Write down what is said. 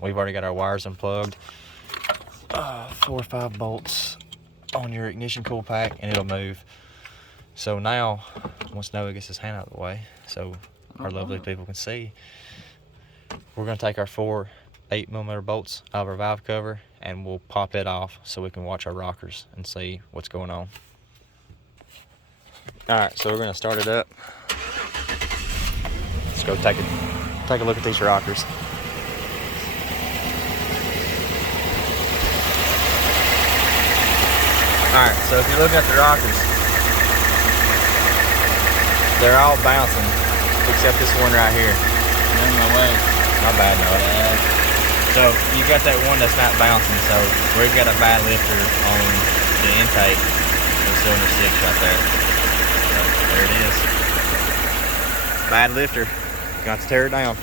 We've already got our wires unplugged. 4 or 5 bolts on your ignition coil pack and it'll move. So now, once Noah gets his hand out of the way, so our lovely people can see, we're gonna take our 4 8mm bolts out of our valve cover and we'll pop it off so we can watch our rockers and see what's going on. All right, so we're gonna start it up. Let's go take a look at these rockers. All right, so if you look at the rockers, they're all bouncing except this one right here. You're in my way. My bad, Noah. So you got that one that's not bouncing, so we've got a bad lifter on the intake of cylinder 6 right there. So there it is. Bad lifter. Got to tear it down.